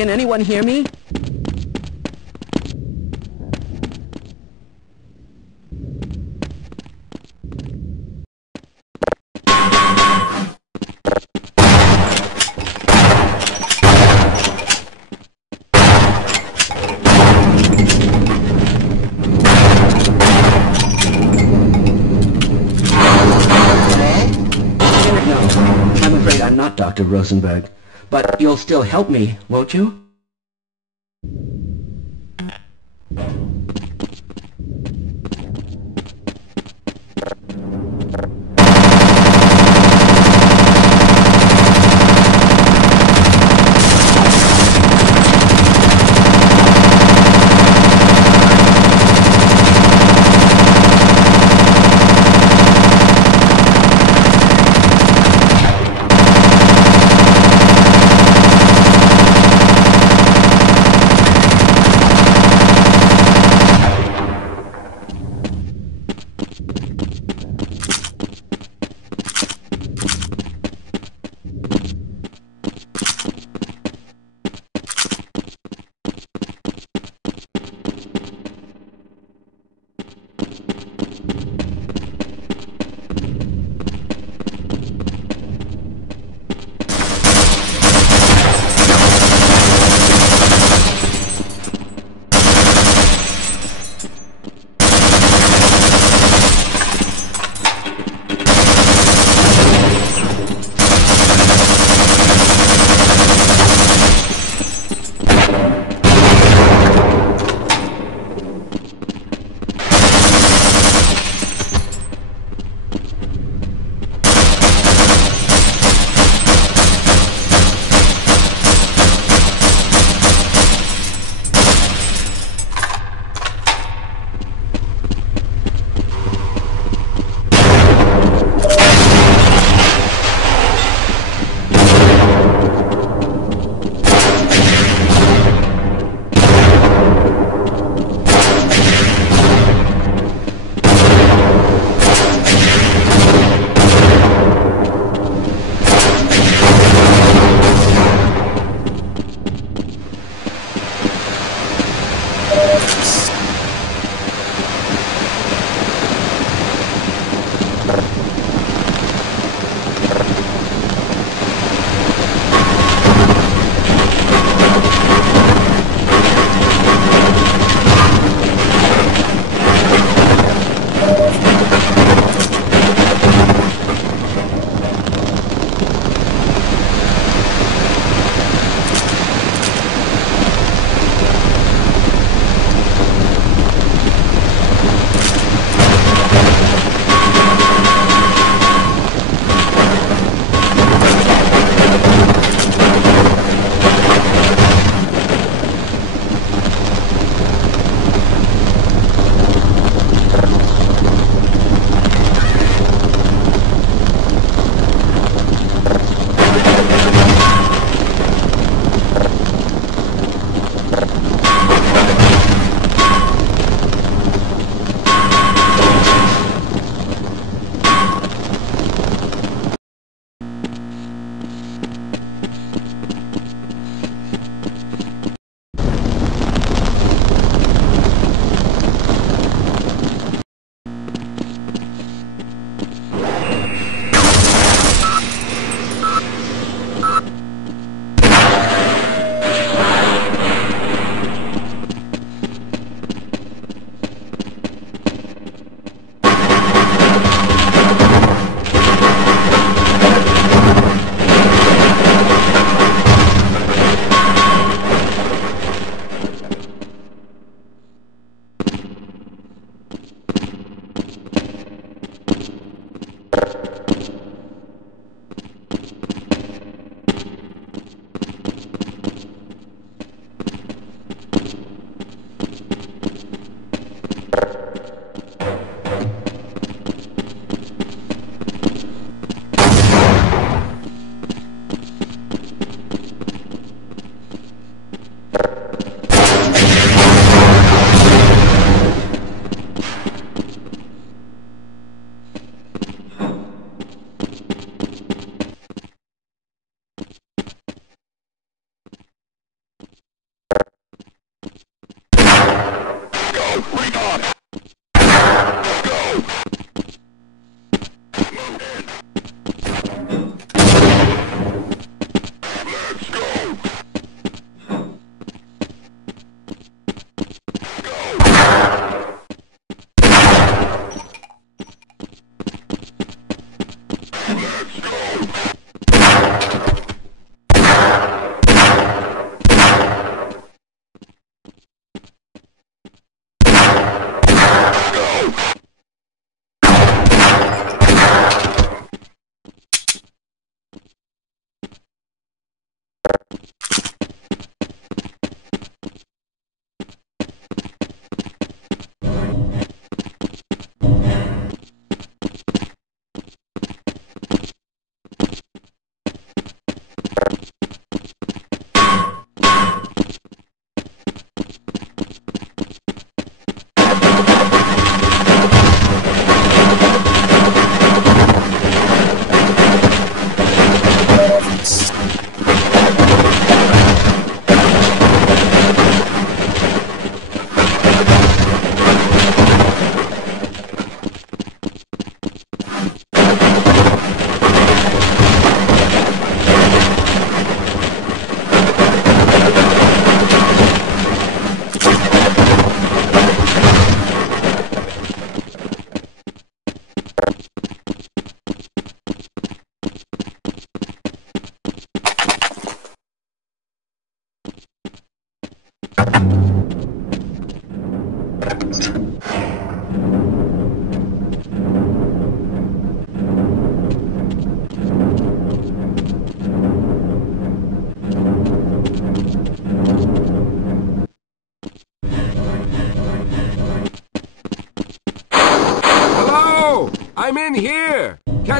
Can anyone hear me? I'm afraid I'm not Dr. Rosenberg, but you'll still help me, won't you?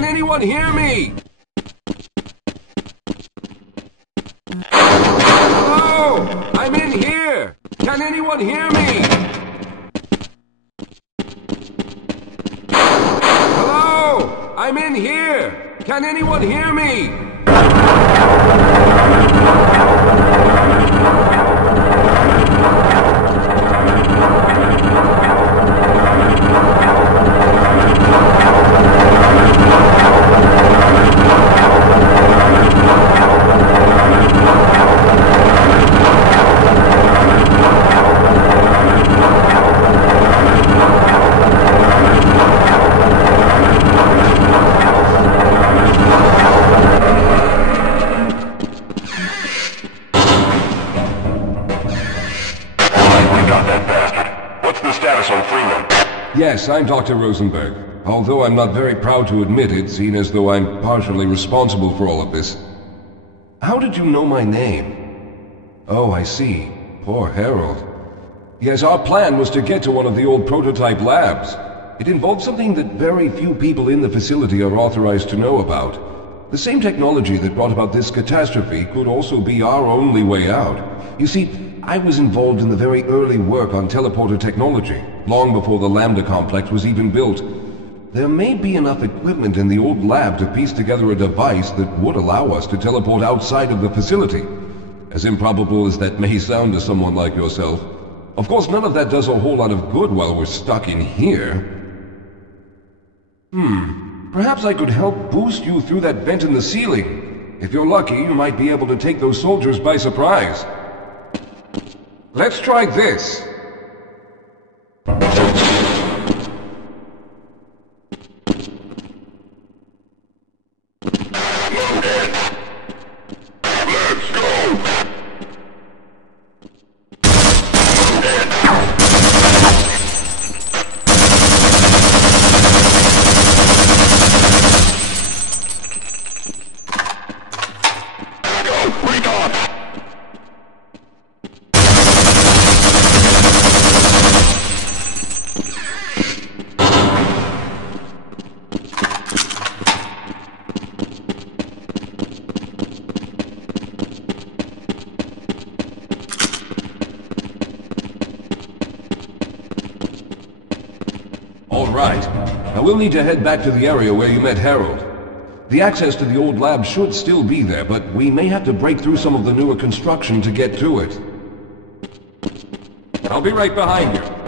Can anyone hear me? Hello? I'm in here! Can anyone hear me? Hello? I'm in here! Can anyone hear me? Yes, I'm Dr. Rosenberg, although I'm not very proud to admit it, seeing as though I'm partially responsible for all of this. How did you know my name? Oh, I see. Poor Harold. Yes, our plan was to get to one of the old prototype labs. It involved something that very few people in the facility are authorized to know about. The same technology that brought about this catastrophe could also be our only way out. You see, I was involved in the very early work on teleporter technology, long before the Lambda complex was even built. There may be enough equipment in the old lab to piece together a device that would allow us to teleport outside of the facility. As improbable as that may sound to someone like yourself. Of course, none of that does a whole lot of good while we're stuck in here. Perhaps I could help boost you through that vent in the ceiling. If you're lucky, you might be able to take those soldiers by surprise. Let's try this. Alright. Now we'll need to head back to the area where you met Harold. The access to the old lab should still be there, but we may have to break through some of the newer construction to get to it. I'll be right behind you.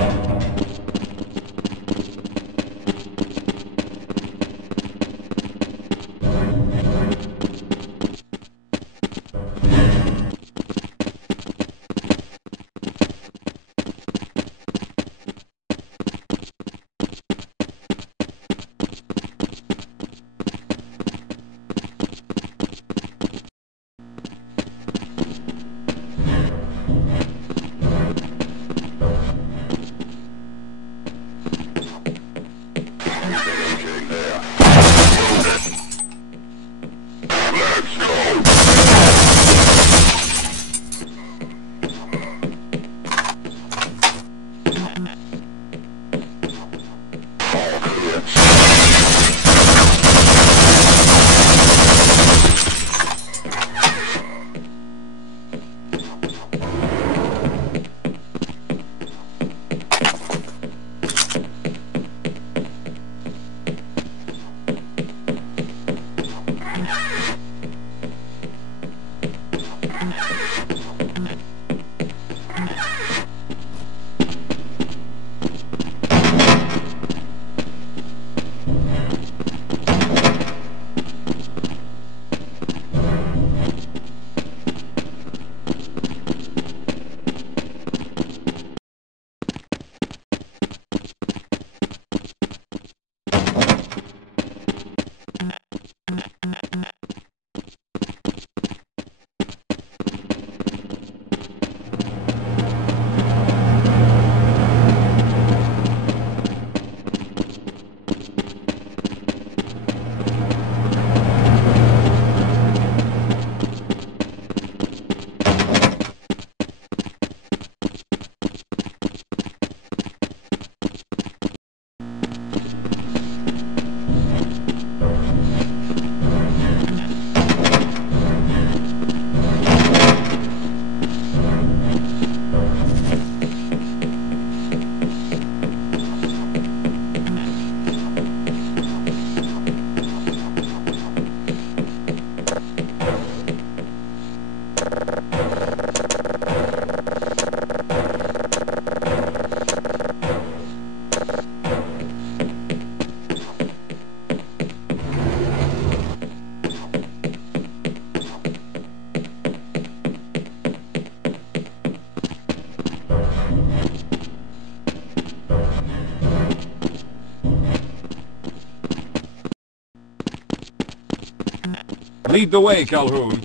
Lead the way, Calhoun.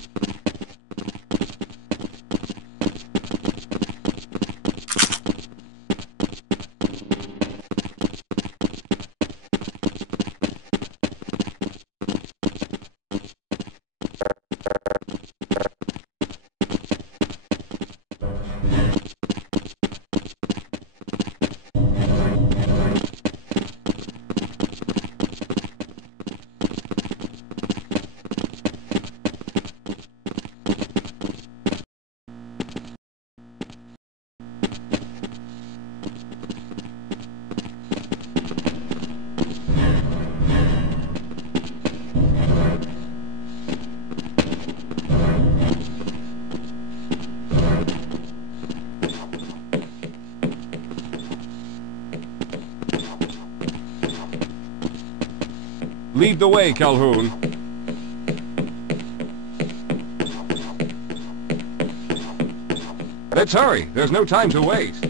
Lead the way, Calhoun. Let's hurry. There's no time to waste.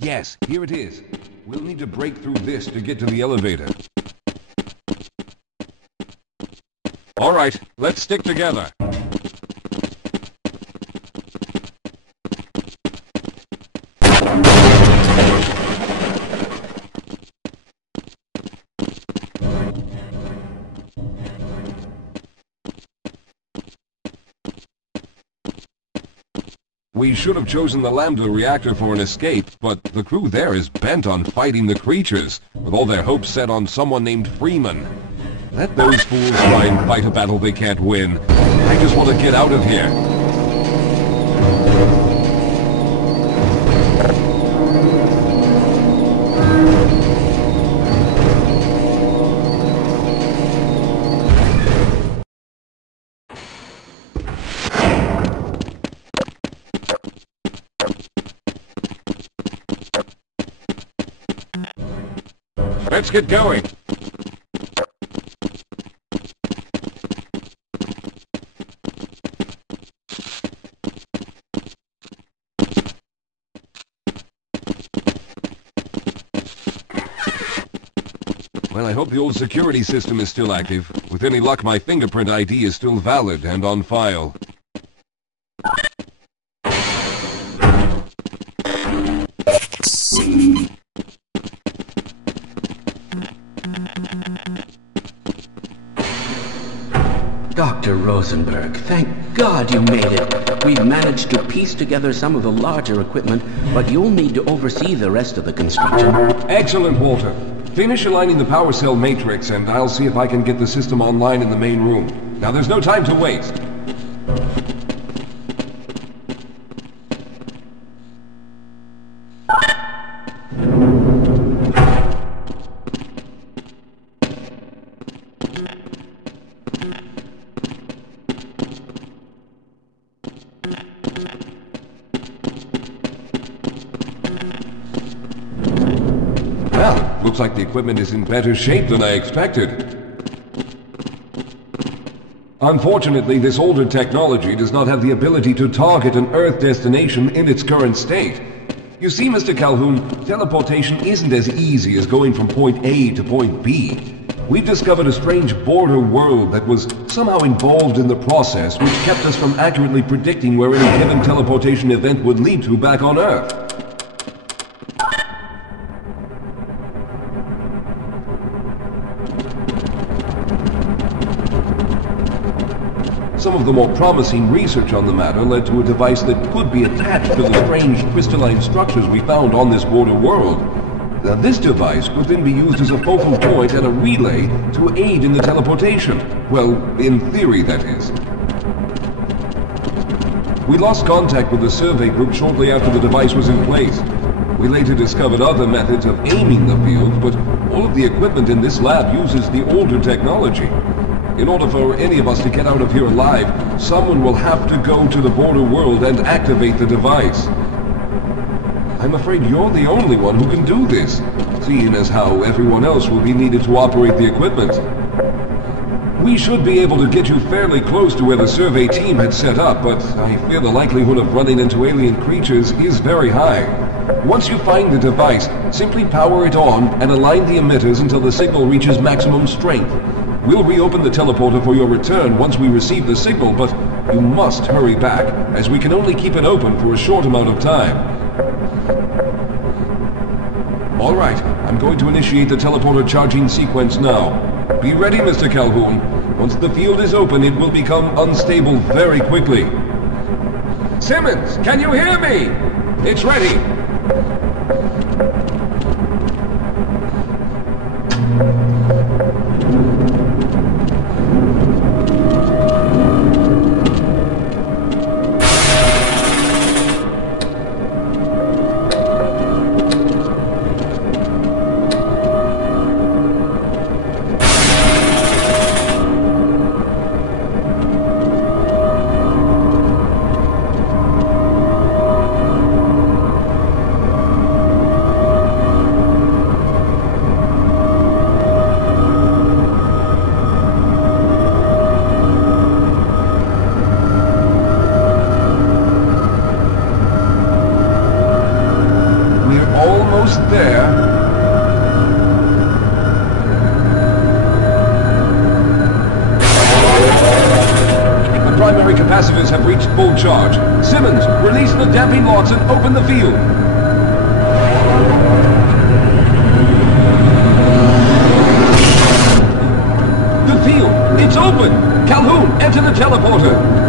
Yes, here it is. We'll need to break through this to get to the elevator. All right, let's stick together. We should have chosen the Lambda reactor for an escape, but the crew there is bent on fighting the creatures, with all their hopes set on someone named Freeman. Let those fools try and fight a battle they can't win. I just want to get out of here. Let's get going. Well, I hope the old security system is still active. With any luck, my fingerprint ID is still valid and on file. Dr. Rosenberg, thank God you made it. We've managed to piece together some of the larger equipment, but you'll need to oversee the rest of the construction. Excellent, Walter. Finish aligning the power cell matrix, and I'll see if I can get the system online in the main room. Now, there's no time to waste. Well, looks like the equipment is in better shape than I expected. Unfortunately, this older technology does not have the ability to target an Earth destination in its current state. You see, Mr. Calhoun, teleportation isn't as easy as going from point A to point B. We've discovered a strange border world that was somehow involved in the process, which kept us from accurately predicting where any given teleportation event would lead to back on Earth. Some of the more promising research on the matter led to a device that could be attached to the strange crystalline structures we found on this border world. Now, this device could then be used as a focal point and a relay to aid in the teleportation. Well, in theory, that is. We lost contact with the survey group shortly after the device was in place. We later discovered other methods of aiming the field, but all of the equipment in this lab uses the older technology. In order for any of us to get out of here alive, someone will have to go to the border world and activate the device. I'm afraid you're the only one who can do this, seeing as how everyone else will be needed to operate the equipment. We should be able to get you fairly close to where the survey team had set up, but I fear the likelihood of running into alien creatures is very high. Once you find the device, simply power it on and align the emitters until the signal reaches maximum strength. We'll reopen the teleporter for your return once we receive the signal, but you must hurry back, as we can only keep it open for a short amount of time. All right, I'm going to initiate the teleporter charging sequence now. Be ready, Mr. Calhoun. Once the field is open, it will become unstable very quickly. Simmons, can you hear me? It's ready. There. The primary capacitors have reached full charge. Simmons, release the damping locks and open the field. The field! It's open! Calhoun, enter the teleporter!